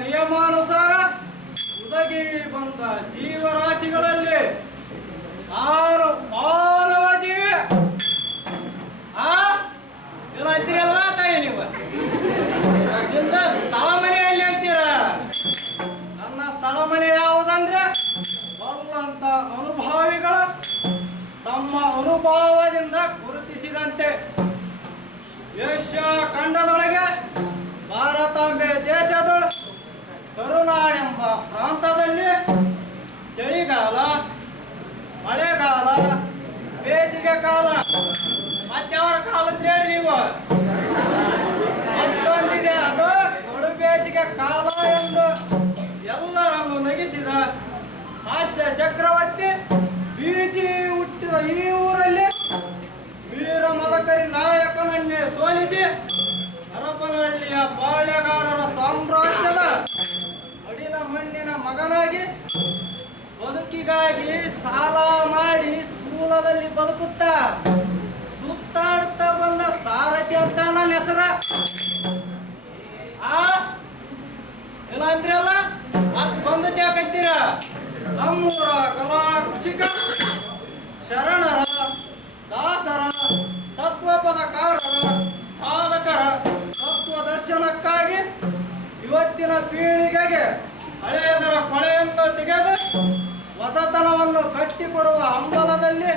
ನಿಯಮಾನುಸಾರ ಉದಗಿ ಬಂದ ಜೀವರಾಶಿಗಳಲ್ಲಿ ಆರು ಮಾನವ ಜೀವಿ ಇಲ್ಲ ಅಂತೀರಿ ಅಲ್ವಾ ತಾಯಿ ನೀವು ನಿಮ್ದ ಸ್ಥಳ ಮನೆಯಲ್ಲಿ ಅಂತೀರ. ನನ್ನ ಸ್ಥಳ ಮನೆ ಯಾವುದಂದ್ರೆ ಬಲ್ಲಂತ ಅನುಭಾವಿಗಳ ತಮ್ಮ ಅನುಭವದಿಂದ ಗುರುತಿಸಿದಂತೆ ಏಷ್ಯಾ ಖಂಡದೊಳಗೆ ಭಾರತಾಂಬೆ ದೇಶದೊಳಗೆ ಕರುನಾಡೆಂಬ ಪ್ರಾಂತದಲ್ಲಿ ಚಳಿಗಾಲ, ಮಳೆಗಾಲ, ಬೇಸಿಗೆ ಕಾಲ, ಮಧ್ಯಾವರ ಕಾಲ ಅಂತ ಹೇಳಿ ನೀವು. ಮತ್ತೊಂದಿದೆ, ಅದು ಕೊಡು ಬೇಸಿಗೆ ಕಾಲ ಎಂದು ಎಲ್ಲರನ್ನು ನಗಿಸಿದ ಹಾಸ್ಯ ಚಕ್ರವರ್ತಿ ಬೀಜಿ ಹುಟ್ಟಿದ ಈ ಊರಲ್ಲಿ ವೀರ ಮದಕರಿ ನಾಯಕನನ್ನೇ ಸೋಲಿಸಿ ಹರಪನಹಳ್ಳಿಯ ಪಾಳ್ಯಗಾರರ ಸಾಮ್ರಾಜ್ಯದ ಅಡಿಲ ಮಣ್ಣಿನ ಮಗನಾಗಿ ಬದುಕಿಗಾಗಿ ಸಾಲ ಮಾಡಿ ಸೂಲದಲ್ಲಿ ಬದುಕುತ್ತಾ ಸುತ್ತಾಡುತ್ತಾ ಬಂದ ಸಾರಥಿ ಅಂತ ನನ್ನ ಹೆಸರ. ಇಲ್ಲ ಅಂದ್ರಲ್ಲ, ಮತ್ ಬಂದದ್ದು ಯಾಕಂತೀರ? ನಮ್ಮೂರ ಕಲಾ ಕೃಷಿಕ ಶರಣರ, ದಾಸರ, ತತ್ವಪದಕಾರರ, ಸಾಧಕರ ತತ್ವ ದರ್ಶನಕ್ಕಾಗಿ ಇವತ್ತಿನ ಪೀಳಿಗೆಗೆ ಹಳೆಯದರ ಕೊಳೆಯನ್ನು ತೆಗೆದು ಹೊಸತನವನ್ನು ಕಟ್ಟಿಕೊಡುವ ಹಂಬಲದಲ್ಲಿ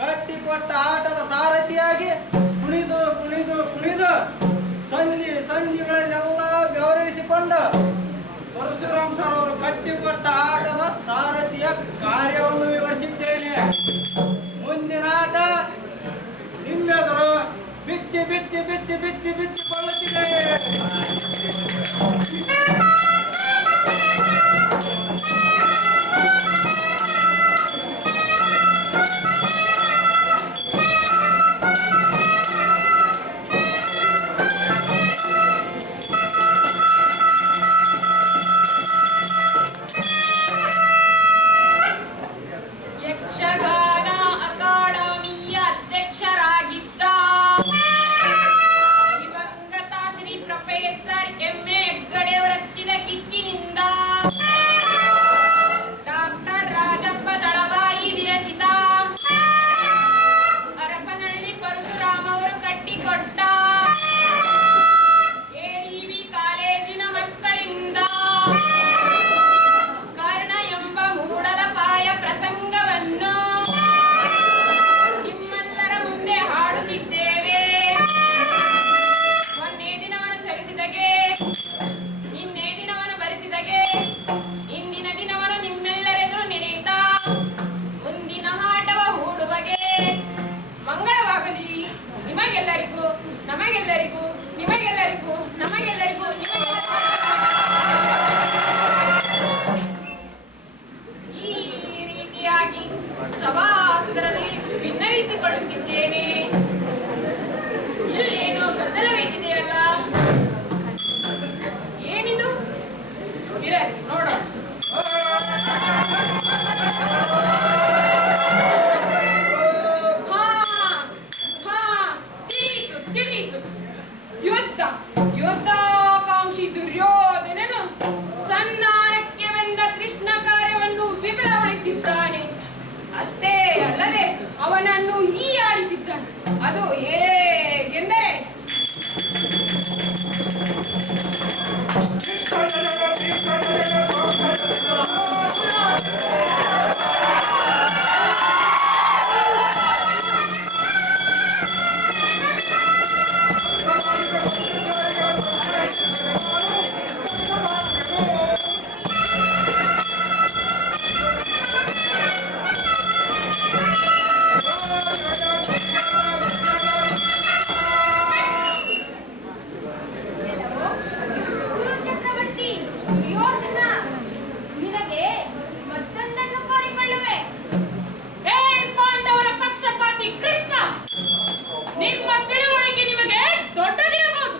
ಕಟ್ಟಿಕೊಟ್ಟ ಆಟದ ಸಾರಥಿಯಾಗಿ ಕುಣಿದು ಕುಣಿದು ಕುಣಿದು ಸಂಧಿಗಳನ್ನೆಲ್ಲ ಬೆವರಿಸಿಕೊಂಡು ಪರಶುರಾಮ್ ಸರ್ ಅವರು ಕಟ್ಟಿಕೊಟ್ಟ ಆಟದ ಸಾರಥಿಯ ಕಾರ್ಯವನ್ನು ವಿವರಿಸಿದ್ದೇನೆ. ಮುಂದಿನ ಆಟ ನಿಮ್ಮೆದುರು ಬಿಚ್ಚಿ ಬಿಚ್ಚಿ ಬಿಚ್ಚಿ ಬಿಚ್ಚಿ ಬಿಚ್ಚಿಕೊಳ್ಳುತ್ತಿದೆ. ಯಕ್ಷಗಾನ ಅಕಾಡೆಮಿಯ ಅಧ್ಯಕ್ಷರಾಗಿದ್ದ ದಿವಂಗತ ಶ್ರೀ ಪ್ರೊಫೆಸರ್ ಎಂ.ಎ. ಹೆಗ್ಗಡೆಯವರು ಹಚ್ಚಿದ ಕಿಚ್ಚಿನಿಂದ ಡಾಕ್ಟರ್ ರಾಜಪ್ಪ ದಳವಾಯಿ ವಿರಚಿತ ಹರಪನಹಳ್ಳಿ ಪರಶುರಾಮ ಅವರು ಕಟ್ಟಿಕೊಟ್ಟ ಎಡಿವಿ ಕಾಲೇಜಿನ ಮಕ್ಕಳಿಂದ ಕರ್ಣ ಎಂಬ ಮೂಡಲಪಾಯ ಪ್ರಸಂಗವನ್ನು ನಿಮ್ಮೆಲ್ಲರ ಮುಂದೆ ಹಾಡುತ್ತಿದ್ದೇವೆ. ಮೊನ್ನೆ ದಿನವನ್ನು ಸರಿಸಿದಗೆ, ನಿನ್ನೆ ದಿನವನ್ನು ಬರೆಸಿದಗೆ, ಇಂದಿನ ದಿನವನ್ನು ನಿಮ್ಮೆಲ್ಲರೆದುರು ನೆನೆಯುತ್ತಾ ಮುಂದಿನ ಆಟವ ಹೂಡುವಗೆ ಮಂಗಳವಾಗಲಿ ನಿಮಗೆಲ್ಲರಿಗೂ, ನಮಗೆಲ್ಲರಿಗೂ, ನಿಮಗೆಲ್ಲರಿಗೂ, ನಮಗೆಲ್ಲರಿಗೂ, ಈ ರೀತಿಯಾಗಿ ಸಭಾಸದರಲ್ಲಿ ಭಿನ್ನವಿಸಿಕೊಳ್ಳುತ್ತಿದ್ದೇನೆ. ಇಲ್ಲೇನೋ ಗದ್ದಲವಿದೆಯಲ್ಲ, ಏನಿದು? ಇರಲಿ ನೋಡೋಣ. ತಿಳಿಯಿತು. ಯುದ್ಧಾಕಾಂಕ್ಷಿ ದುರ್ಯೋಧನನು ಸನ್ನಾರಕ್ಕೆ ಬಂದ ಕೃಷ್ಣ ಕಾರ್ಯವನ್ನು ವಿಫಲಗೊಳಿಸಿದ್ದಾನೆ. ಅಷ್ಟೇ ಅಲ್ಲದೆ ಅವನನ್ನು ಹೀಯಾಳಿಸಿದ್ದಾನೆ. ಅದು ಹೇಗೆಂದರೆ ಗುರು ಚಕ್ರವರ್ತಿ ದುರ್ಯೋಧನ, ನಿನಗೆ ಮತ್ತೊಂದನ್ನು ಕೋರಿಕೊಳ್ಳುವೆ. ಹೇ ಪಾಂಡವರ ಪಕ್ಷಪಾತಿ ಕೃಷ್ಣ, ನಿಮ್ಮ ತಿಳುವಳಿಕೆ ನಿಮಗೆ ದೊಡ್ಡದಿರಬಹುದು.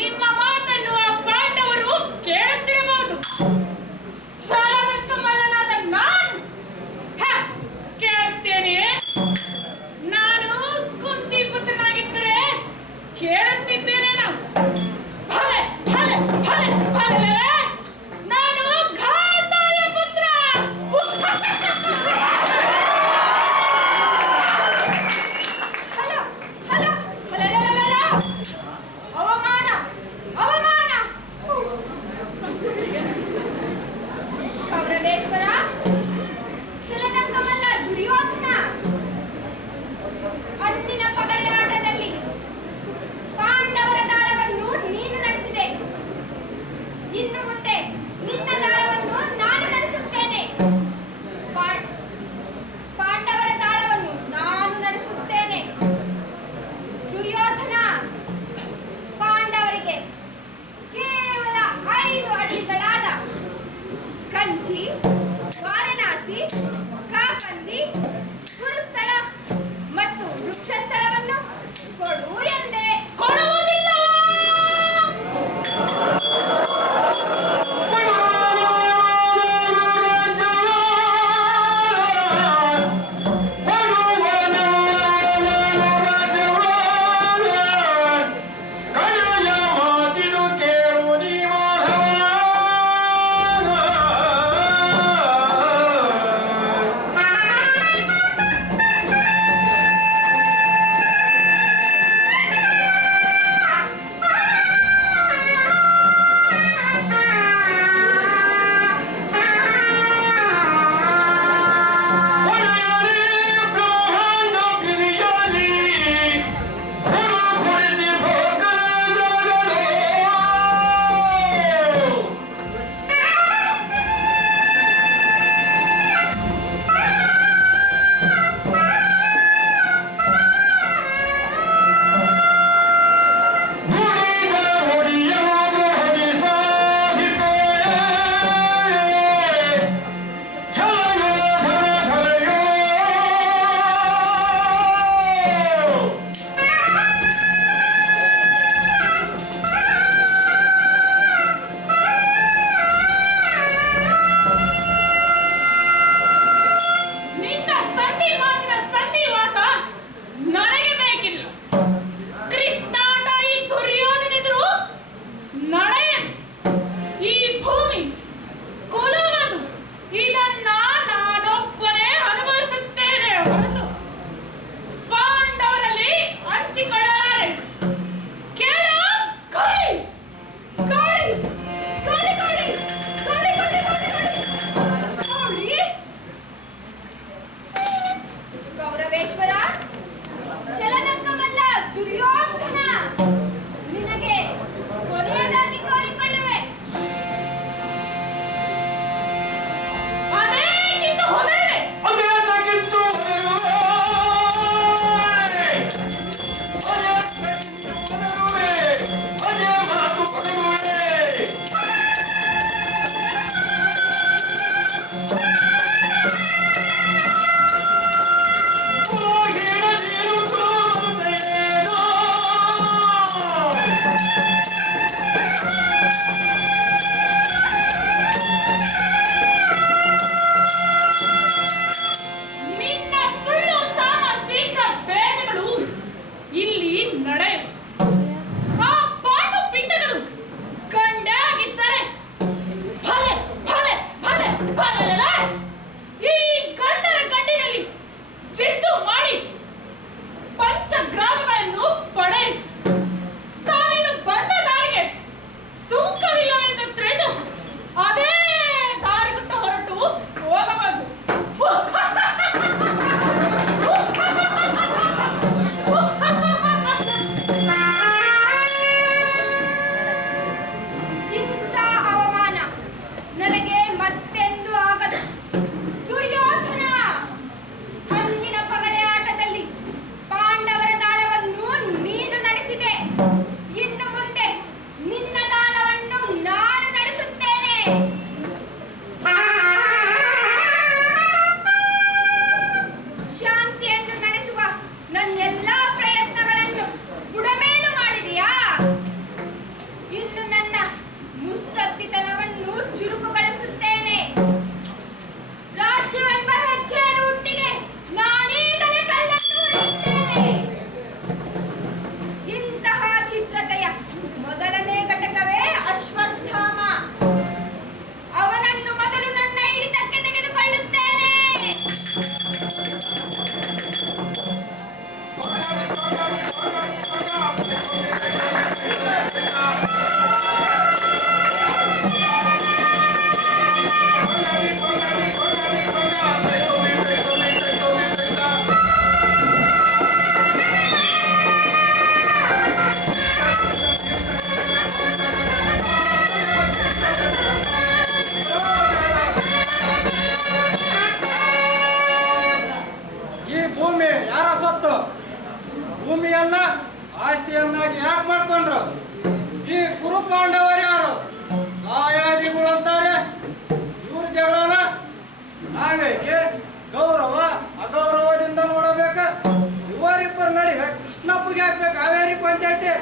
ನಿಮ್ಮ ಮಾತನ್ನು ಆ ಪಾಂಡವರು ಕೇಳುತ್ತಿರಬಹುದು. ಶಾಲದಷ್ಟು ಮಲ್ಲನಾದ ನಾನು ಕೇಳುತ್ತೇನೆ. ನಾನು ಕುಂತಿ ಪುತ್ರನಾಗಿದ್ದರೆ ಕೇಳುತ್ತಿದ್ದೇನೆ. ಭಲೆ ಭಲೆ ಭಲೆ ಭಲೆ, ನಾನು ಗಾಂಧಾರಿಯ ಪುತ್ರ. ಅಲ್ಲ, ಕಾಂಚಿ, ವಾರಣಾಸಿ, ಕಾಕಂದಿ, ಗುರುಸ್ಥಳ ಮತ್ತು ವೃಕ್ಷಸ್ಥಳವನ್ನು ಕೊಡು ಎಂದೆ. ಕೊಡುವುದಿಲ್ಲ. ಭೂಮಿಯನ್ನ ಆಸ್ತಿಯನ್ನಾಗಿ ಯಾಕೆ ಮಾಡ್ಕೊಂಡ್ರು? ಈ ಕುರು ಪಾಂಡವರು ಯಾರು? ಆಯಾದಿಗಳು ಅಂತಾರೆ. ಇವ್ರ ಜಗಳ ನಾವೇಕೆ ಗೌರವ ಅಗೌರವದಿಂದ ನೋಡಬೇಕ? ಇವರಿಬ್ಬರು ನಡಿವೆ ಕೃಷ್ಣಪ್ಪಗೆ ಹಾಕ್ಬೇಕು ಕಾವೇರಿ ಪಂಚಾಯತಿ.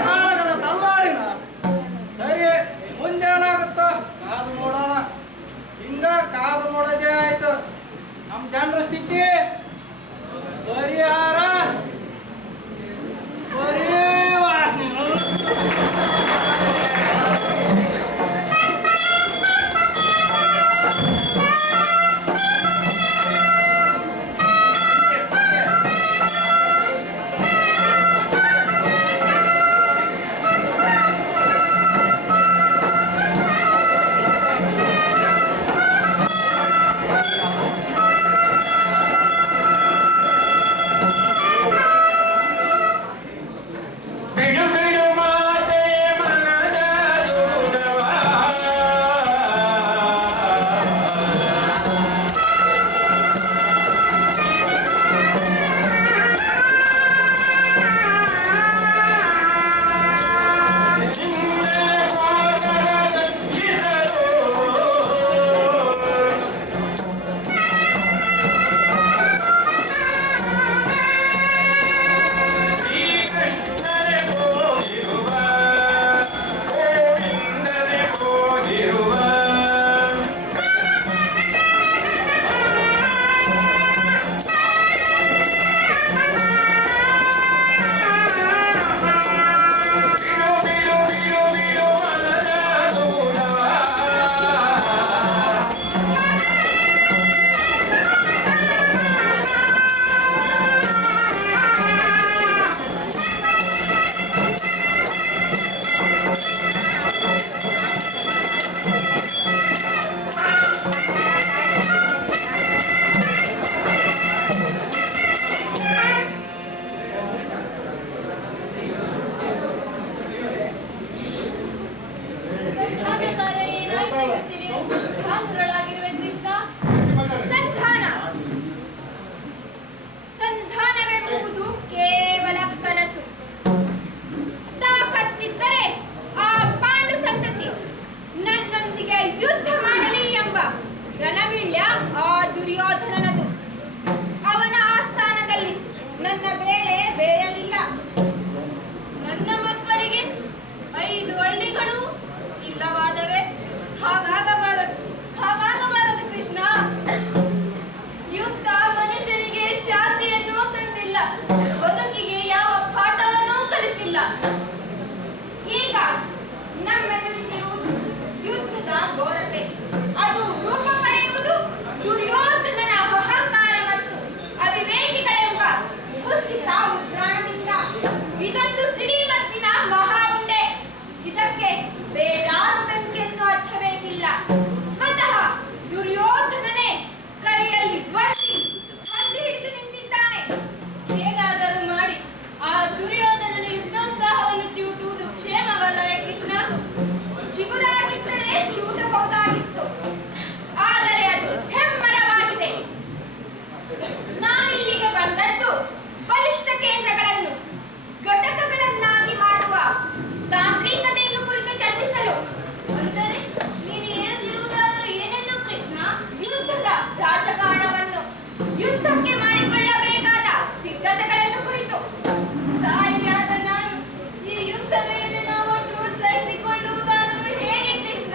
ಕಾಳಗದ ತಲ್ಲಾಡಿನ ಸರಿ, ಮುಂದೇನಾಗುತ್ತೋ ಕಾದು ನೋಡೋಣ. ಹಿಂಗ ಕಾದು ನೋಡೋದೇ ಆಯ್ತು. ನಮ್ಮ ಜನರ ಸ್ಥಿತಿ ಪರಿಹಾರ ಬರೀ ವಾಸನೆ. ಸಂಧಾನವೆಂಬುದು ಕೇವಲ ಕನಸು. ತಾಕತ್ತಿದ್ದರೆ ಆ ಪಾಂಡು ಸಂತತಿ ನನ್ನೊಂದಿಗೆ ಯುದ್ಧ ಮಾಡಲಿ ಎಂಬ ರಣವೀಳ್ಯ ಆ ದುರ್ಯೋಧನನದು. ಅವನ ಆಸ್ಥಾನದಲ್ಲಿ ನನ್ನ ಬೇಳೆ ಬೇಯಲಿಲ್ಲ. ನನ್ನ ಮಕ್ಕಳಿಗೆ 5 ಹಳ್ಳಿಗಳು ಇಲ್ಲವಾದವೆ. ಹಾಗಾಗಬಾರದು ಕೃಷ್ಣ. ಯುದ್ಧ ಮನುಷ್ಯನಿಗೆ ಶಾಂತಿಯನ್ನು ತಂದಿಲ್ಲ, ಬದುಕಿಗೆ ಯಾವ ಪಾಠವನ್ನೂ ಕಲಿಸಿಲ್ಲ. ಈಗ ನಮ್ಮೆದುರಿಗಿರುವುದು ಯುದ್ಧದ ಘೋರತೆ. ಅದು ರೂಪ ಪಡೆಯುವುದು ದುರ್ಯೋಧನನ ಅಹಂಕಾರ ಮತ್ತು ಅವಿವೇಕಿಗಳೆಂಬ ಕುಸ್ಥಿತ ಉಗ್ರಾಣದಿಂದ. ಇದೊಂದು ಸಿಡಿಮದ್ದಿನ ಮಹಾ ಉಂಡೆ. ಇದಕ್ಕೆ ಬೇರಾರು ಬೆಂಕಿಯನ್ನು ಹಚ್ಚಬೇಕಿಲ್ಲ. ಸ್ವತಃ ದುರ್ಯೋಧನನೇ ಕೈಯಲ್ಲಿ ಧ್ವನಿ ಹಂದಿ ಹಿಡಿದು ನಿಂತಿದ್ದಾನೆ. ಹೇಗಾದರೂ ಮಾಡಿ ಆ ದುರ್ಯೋಧನನ ಯುದ್ಧೋತ್ಸಾಹವನ್ನು ಚಿವುಟುವುದು ಕ್ಷೇಮವಲ್ಲವೇ ಕೃಷ್ಣ? ಚಿಗುರಾಗಿದ್ದರೆ ಚಿವುಟಬಹುದಾಗಿತ್ತು, ಆದರೆ ಅದು ಹೆಮ್ಮರವಾಗಿದೆ. ನಾನಿಲ್ಲಿಗೆ ಬಂದದ್ದು ಬಲಿಷ್ಠ ಕೇಂದ್ರಗಳನ್ನು ಘಟಕಗಳನ್ನಾಗಿ ಮಾಡುವ ತಾಂತ್ರಿಕತೆಯನ್ನು ಕುರಿತು ಚರ್ಚಿಸಲು. ಅಂದರೆ ನೀನು ಹೇಳುತ್ತಿರುವುದಾದರೂ ಏನೆಂದು ಕೃಷ್ಣ? ಯುದ್ಧದ ರಾಜಕಾರಣವನ್ನು, ಯುದ್ಧಕ್ಕೆ ಮಾಡಿಕೊಳ್ಳಬೇಕಾದ ಸಿದ್ಧತೆಗಳನ್ನು ಕುರಿತು. ತಾಯಿಯಾದ ನಾನು ಈ ಯುದ್ಧದ ನಾವು ಸಹಿಸಿಕೊಳ್ಳುವುದಾದರೂ ಹೇಗೆ ಕೃಷ್ಣ?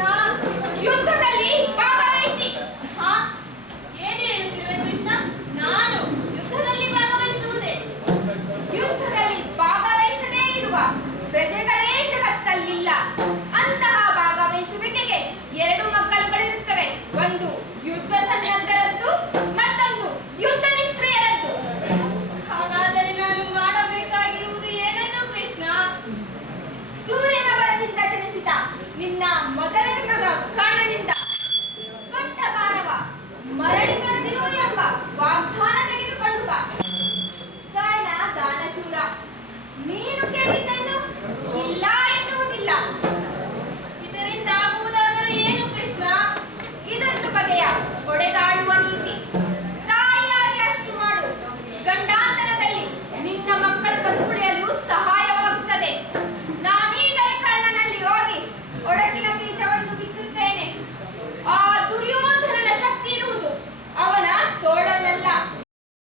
ಯುದ್ಧದಲ್ಲಿ ಭಾಗವಹಿಸಿ. ಏನು ಹೇಳುತ್ತಿರುವೆ ಕೃಷ್ಣ? ನಾನು ಯುದ್ಧದಲ್ಲಿ ಭಾಗವಹಿಸುವುದೇ? ಯುದ್ಧದಲ್ಲಿ ಭಾಗವಹಿಸದೇ ಇರುವ ಪ್ರಜೆಗಳೇ ಜಗತ್ತಲ್ಲಿಲ್ಲ. ಅಂತಹ ಭಾಗವಹಿಸುವಿಕೆಗೆ 2 ಮಗ್ಗಲುಗಳಿರುತ್ತವೆ. ಒಂದು ಯುದ್ಧ ಸನ್ನದ್ಧರದ್ದು, ಮತ್ತೊಂದು ಯುದ್ಧ ನಿಷ್ಕ್ರಿಯರದ್ದು. ಹಾಗಾದರೆ ನಾನು ಮಾಡಬೇಕಾಗಿರುವುದು ಏನೆನ್ನು ಕೃಷ್ಣ? ಸೂರ್ಯನ ಬಲದಿಂದ ಜನಿಸಿದ ನಿನ್ನ ಮೊದಲನೇ ಮಗ ಕರ್ಣನಿಂದ ಕೊಟ್ಟ ಬಾಣವ ಮರಳಿ